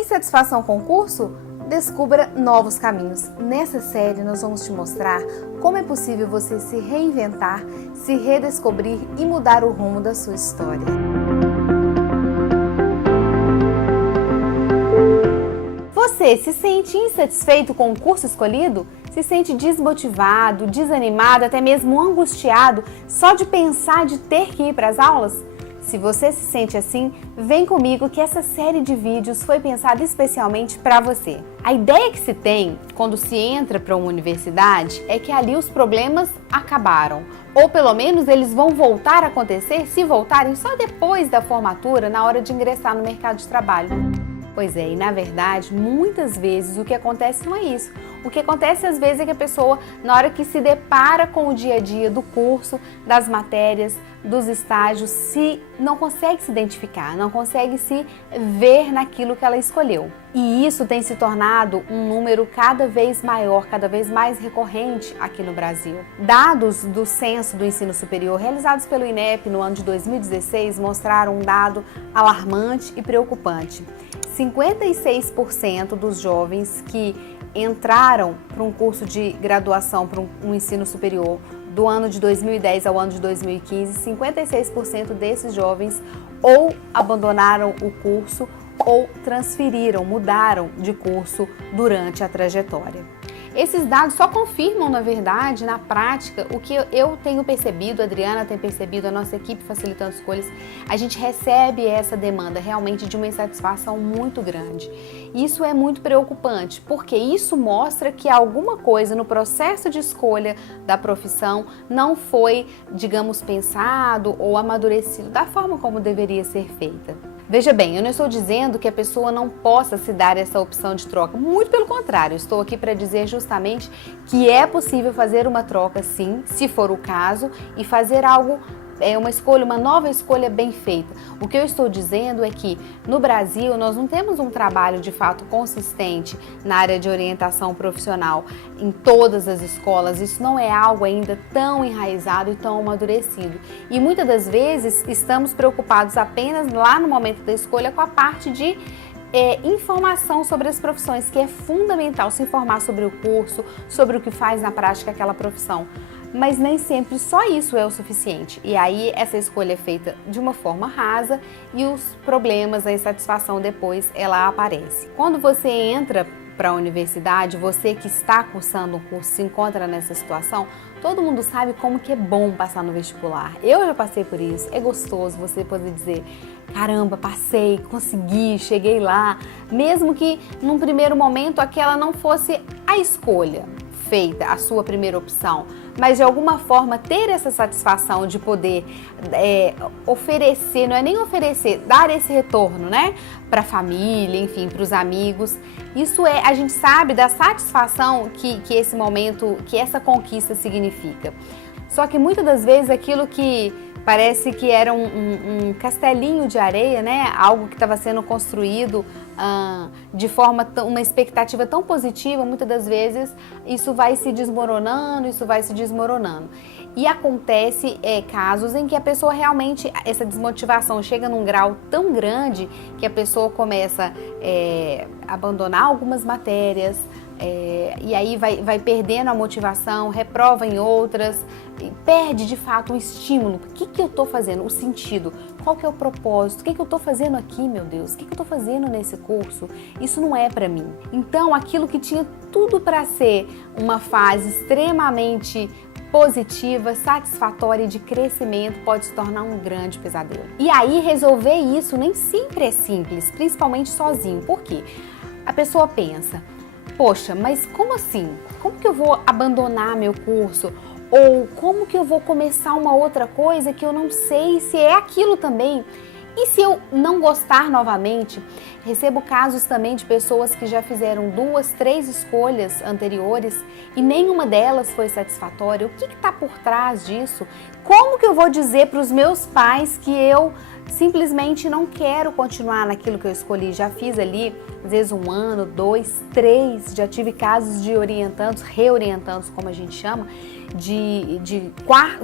Insatisfação com o curso? Descubra novos caminhos. Nessa série nós vamos te mostrar como é possível você se reinventar, se redescobrir e mudar o rumo da sua história. Você se sente insatisfeito com o curso escolhido? Se sente desmotivado, desanimado, até mesmo angustiado só de pensar de ter que ir para as aulas? Se você se sente assim, vem comigo que essa série de vídeos foi pensada especialmente para você. A ideia que se tem quando se entra para uma universidade é que ali os problemas acabaram, ou pelo menos eles vão voltar a acontecer se voltarem só depois da formatura, na hora de ingressar no mercado de trabalho. Pois é, e na verdade, muitas vezes o que acontece não é isso. O que acontece às vezes é que a pessoa, na hora que se depara com o dia a dia do curso, das matérias, dos estágios, não consegue se identificar, não consegue se ver naquilo que ela escolheu. E isso tem se tornado um número cada vez maior, cada vez mais recorrente aqui no Brasil. Dados do Censo do Ensino Superior realizados pelo INEP no ano de 2016 mostraram um dado alarmante e preocupante. 56% dos jovens que entraram para um curso de graduação, para um ensino superior, do ano de 2010 ao ano de 2015, 56% desses jovens ou abandonaram o curso ou transferiram, mudaram de curso durante a trajetória. Esses dados só confirmam, na verdade, na prática, o que eu tenho percebido, a Adriana tem percebido, a nossa equipe Facilitando Escolhas. A gente recebe essa demanda realmente de uma insatisfação muito grande. Isso é muito preocupante, porque isso mostra que alguma coisa no processo de escolha da profissão não foi, digamos, pensado ou amadurecido da forma como deveria ser feita. Veja bem, eu não estou dizendo que a pessoa não possa se dar essa opção de troca, muito pelo contrário, estou aqui para dizer justamente que é possível fazer uma troca sim, se for o caso, e fazer algo, uma nova escolha bem feita. O que eu estou dizendo é que no Brasil nós não temos um trabalho de fato consistente na área de orientação profissional em todas as escolas. Isso não é algo ainda tão enraizado e tão amadurecido. E muitas das vezes estamos preocupados apenas lá no momento da escolha com a parte de informação sobre as profissões, que é fundamental se informar sobre o curso, sobre o que faz na prática aquela profissão. Mas nem sempre só isso é o suficiente. E aí essa escolha é feita de uma forma rasa e os problemas, a insatisfação depois, ela aparece. Quando você entra para a universidade, você que está cursando um curso se encontra nessa situação, todo mundo sabe como que é bom passar no vestibular. Eu já passei por isso, é gostoso você poder dizer, caramba, passei, consegui, cheguei lá, mesmo que num primeiro momento aquela não fosse a escolha feita, a sua primeira opção, mas de alguma forma ter essa satisfação de poder oferecer, não é nem oferecer, dar esse retorno, né, para a família, enfim, para os amigos. Isso a gente sabe da satisfação que esse momento, que essa conquista significa. Só que muitas das vezes aquilo que parece que era um castelinho de areia, né? Algo que estava sendo construído de forma, uma expectativa tão positiva, muitas das vezes isso vai se desmoronando, E acontece casos em que a pessoa realmente, essa desmotivação chega num grau tão grande que a pessoa começa a abandonar algumas matérias, e aí vai perdendo a motivação, reprova em outras, e perde de fato o estímulo. O que eu estou fazendo? O sentido. Qual que é o propósito? O que eu estou fazendo aqui, meu Deus? O que eu estou fazendo nesse curso? Isso não é para mim. Então, aquilo que tinha tudo para ser uma fase extremamente positiva, satisfatória e de crescimento pode se tornar um grande pesadelo. E aí, resolver isso nem sempre é simples, principalmente sozinho. Por quê? A pessoa pensa, poxa, mas como assim? Como que eu vou abandonar meu curso? Ou como que eu vou começar uma outra coisa que eu não sei se é aquilo também? E se eu não gostar novamente? Recebo casos também de pessoas que já fizeram 2, 3 escolhas anteriores e nenhuma delas foi satisfatória. O que está por trás disso? Como que eu vou dizer para os meus pais que eu simplesmente não quero continuar naquilo que eu escolhi? Já fiz ali, às vezes 1 ano, 2, 3, já tive casos de orientandos, reorientandos, como a gente chama, de estar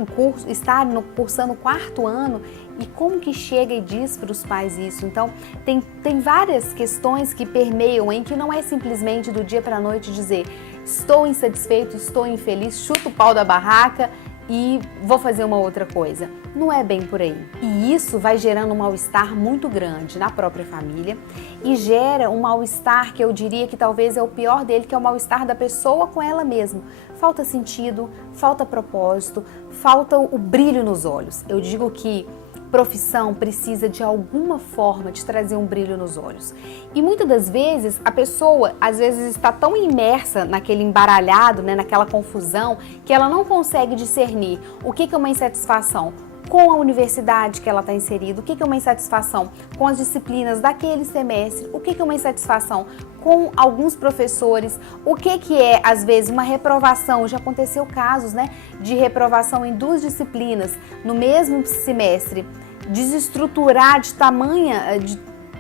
cursando o 4º ano E como que chega e diz para os pais isso? Então, tem várias questões que permeiam em que não é simplesmente do dia para a noite dizer estou insatisfeito, estou infeliz, chuto o pau da barraca e vou fazer uma outra coisa. Não é bem por aí. E isso vai gerando um mal-estar muito grande na própria família e gera um mal-estar que eu diria que talvez é o pior dele, que é o mal-estar da pessoa com ela mesma. Falta sentido, falta propósito, falta o brilho nos olhos. Eu digo que profissão precisa de alguma forma de trazer um brilho nos olhos. E muitas das vezes a pessoa às vezes está tão imersa naquele embaralhado, né, naquela confusão, que ela não consegue discernir o que é uma insatisfação com a universidade que ela está inserida, o que é uma insatisfação com as disciplinas daquele semestre, o que é uma insatisfação com alguns professores, o que é, às vezes, uma reprovação. Já aconteceu casos, né, de reprovação em 2 disciplinas no mesmo semestre, desestruturar de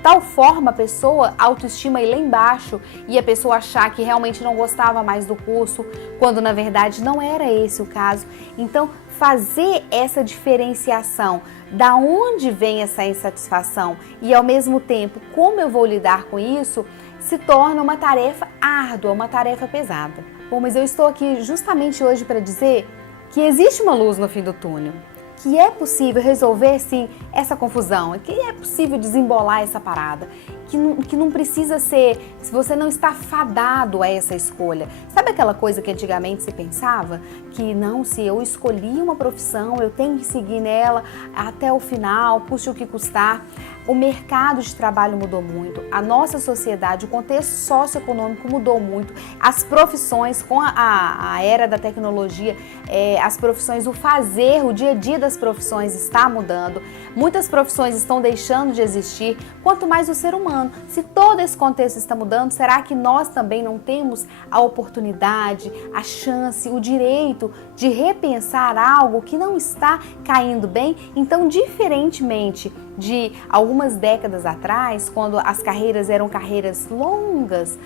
tal forma a pessoa, a autoestima ir lá embaixo e a pessoa achar que realmente não gostava mais do curso, quando na verdade não era esse o caso. Então, fazer essa diferenciação da onde vem essa insatisfação e ao mesmo tempo como eu vou lidar com isso, se torna uma tarefa árdua, uma tarefa pesada. Bom, mas eu estou aqui justamente hoje para dizer que existe uma luz no fim do túnel, que é possível resolver sim essa confusão, que é possível desembolar essa parada, que não precisa ser, se você não está fadado a essa escolha. Sabe aquela coisa que antigamente se pensava? Que não, se eu escolhi uma profissão, eu tenho que seguir nela até o final, custe o que custar. O mercado de trabalho mudou muito, a nossa sociedade, o contexto socioeconômico mudou muito, as profissões, com a era da tecnologia, as profissões, o fazer, o dia a dia das profissões está mudando, muitas profissões estão deixando de existir, quanto mais o ser humano. Se todo esse contexto está mudando, será que nós também não temos a oportunidade, a chance, o direito de repensar algo que não está caindo bem? Então, diferentemente de algumas décadas atrás, quando as carreiras eram carreiras longas,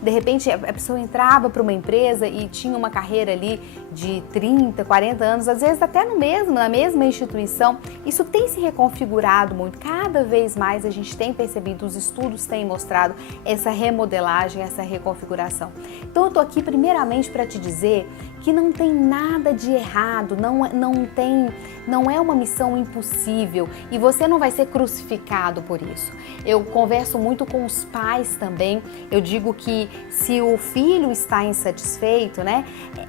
de repente a pessoa entrava para uma empresa e tinha uma carreira ali de 30, 40 anos, às vezes até na mesma instituição. Isso tem se reconfigurado muito, cada vez mais a gente tem percebido, os estudos têm mostrado essa remodelagem, essa reconfiguração. Então eu estou aqui primeiramente para te dizer que não tem nada de errado, não é uma missão impossível e você não vai ser crucificado por isso. Eu converso muito com os pais também, eu digo que se o filho está insatisfeito, né,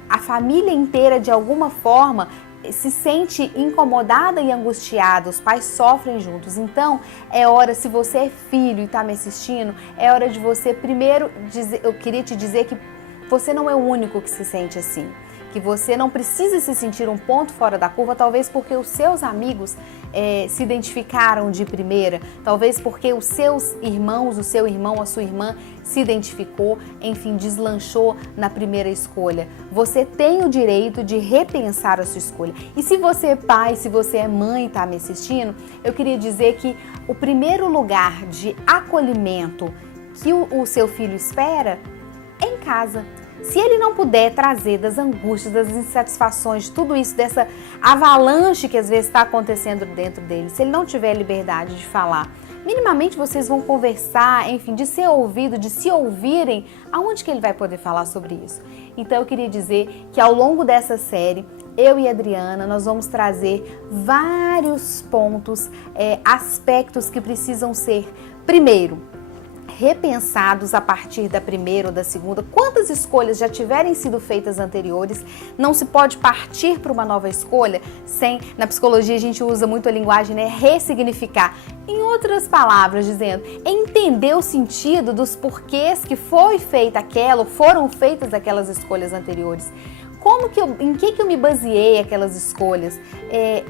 a família inteira de alguma forma se sente incomodada e angustiada, os pais sofrem juntos. Então, é hora, se você é filho e está me assistindo, é hora de você primeiro dizer, eu queria te dizer que você não é o único que se sente assim. Que você não precisa se sentir um ponto fora da curva, talvez porque os seus amigos se identificaram de primeira, talvez porque os seus irmãos, o seu irmão, a sua irmã se identificou, enfim, deslanchou na primeira escolha. Você tem o direito de repensar a sua escolha. E se você é pai, se você é mãe e está me assistindo, eu queria dizer que o primeiro lugar de acolhimento que o seu filho espera é em casa. Se ele não puder trazer das angústias, das insatisfações, de tudo isso, dessa avalanche que às vezes está acontecendo dentro dele, se ele não tiver liberdade de falar, minimamente vocês vão conversar, enfim, de ser ouvido, de se ouvirem, aonde que ele vai poder falar sobre isso? Então eu queria dizer que ao longo dessa série, eu e a Adriana, nós vamos trazer vários pontos, aspectos que precisam ser, primeiro, repensados a partir da primeira ou da segunda. Quantas escolhas já tiverem sido feitas anteriores, não se pode partir para uma nova escolha sem, na psicologia a gente usa muito a linguagem, né, ressignificar. Em outras palavras, dizendo, entender o sentido dos porquês que foi feita aquela, ou foram feitas aquelas escolhas anteriores. Em que eu me baseei aquelas escolhas?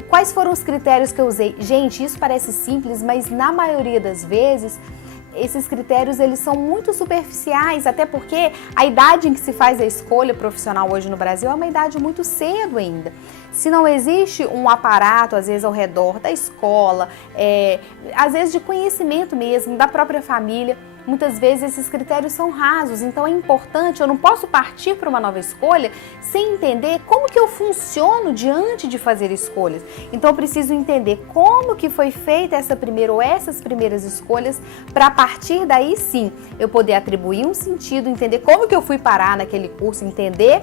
Quais foram os critérios que eu usei? Gente, isso parece simples, mas na maioria das vezes esses critérios eles são muito superficiais, até porque a idade em que se faz a escolha profissional hoje no Brasil é uma idade muito cedo ainda. Se não existe um aparato, às vezes, ao redor da escola, às vezes de conhecimento mesmo, da própria família, muitas vezes esses critérios são rasos, então é importante, eu não posso partir para uma nova escolha sem entender como que eu funciono diante de fazer escolhas. Então eu preciso entender como que foi feita essa primeira ou essas primeiras escolhas, para a partir daí sim eu poder atribuir um sentido, entender como que eu fui parar naquele curso, entender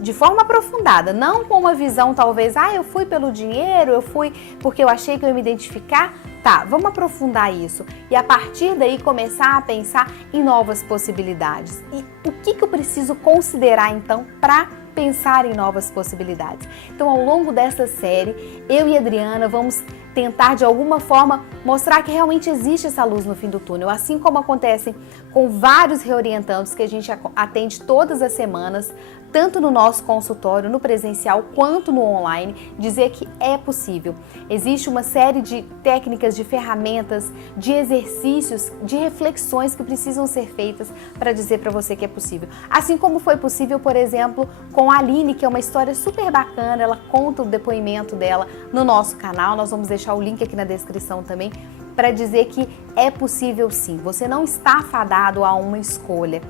de forma aprofundada, não com uma visão talvez, eu fui pelo dinheiro, eu fui porque eu achei que eu ia me identificar. Tá, vamos aprofundar isso e a partir daí começar a pensar em novas possibilidades. E o que eu preciso considerar então para pensar em novas possibilidades? Então, ao longo dessa série, eu e a Adriana vamos tentar de alguma forma mostrar que realmente existe essa luz no fim do túnel, assim como acontece com vários reorientandos que a gente atende todas as semanas, tanto no nosso consultório, no presencial, quanto no online, dizer que é possível. Existe uma série de técnicas, de ferramentas, de exercícios, de reflexões que precisam ser feitas para dizer para você que é possível. Assim como foi possível, por exemplo, com a Aline, que é uma história super bacana, ela conta o depoimento dela no nosso canal, nós vamos deixar o link aqui na descrição também, para dizer que é possível sim, você não está fadado a uma escolha.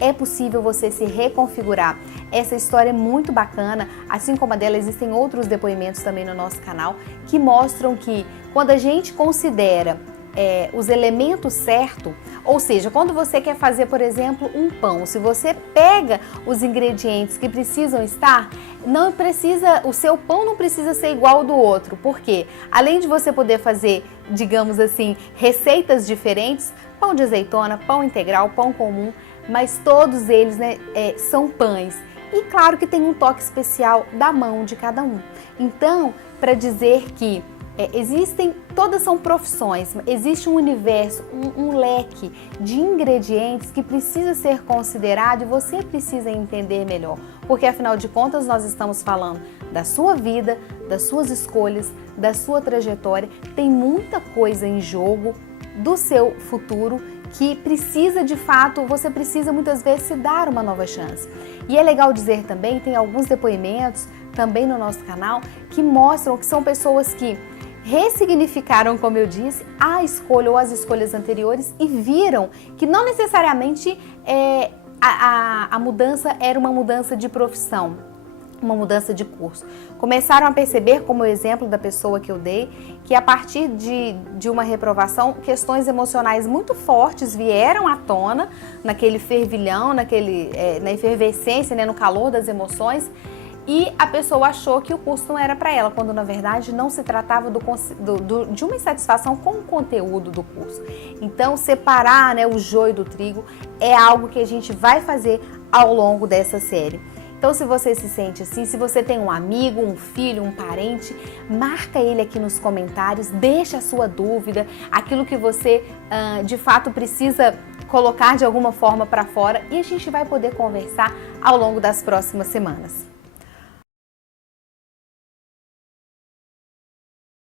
É possível você se reconfigurar. Essa história é muito bacana, assim como a dela, existem outros depoimentos também no nosso canal que mostram que quando a gente considera os elementos certos, ou seja, quando você quer fazer, por exemplo, um pão, se você pega os ingredientes que precisam estar, o seu pão não precisa ser igual ao do outro, porque além de você poder fazer, digamos assim, receitas diferentes, pão de azeitona, pão integral, pão comum, mas todos eles, são pães. E claro que tem um toque especial da mão de cada um. Então, para dizer que todas são profissões, existe um universo, um leque de ingredientes que precisa ser considerado e você precisa entender melhor. Porque afinal de contas nós estamos falando da sua vida, das suas escolhas, da sua trajetória. Tem muita coisa em jogo do seu futuro que precisa de fato, você precisa muitas vezes se dar uma nova chance. E é legal dizer também, tem alguns depoimentos também no nosso canal que mostram que são pessoas que ressignificaram, como eu disse, a escolha ou as escolhas anteriores e viram que não necessariamente a mudança era uma mudança de profissão, uma mudança de curso. Começaram a perceber, como o exemplo da pessoa que eu dei, que a partir de uma reprovação, questões emocionais muito fortes vieram à tona, naquele fervilhão, na efervescência, no calor das emoções, e a pessoa achou que o curso não era para ela, quando na verdade não se tratava de uma insatisfação com o conteúdo do curso. Então, separar o joio do trigo é algo que a gente vai fazer ao longo dessa série. Então, se você se sente assim, se você tem um amigo, um filho, um parente, marca ele aqui nos comentários, deixa a sua dúvida, aquilo que você de fato precisa colocar de alguma forma para fora e a gente vai poder conversar ao longo das próximas semanas.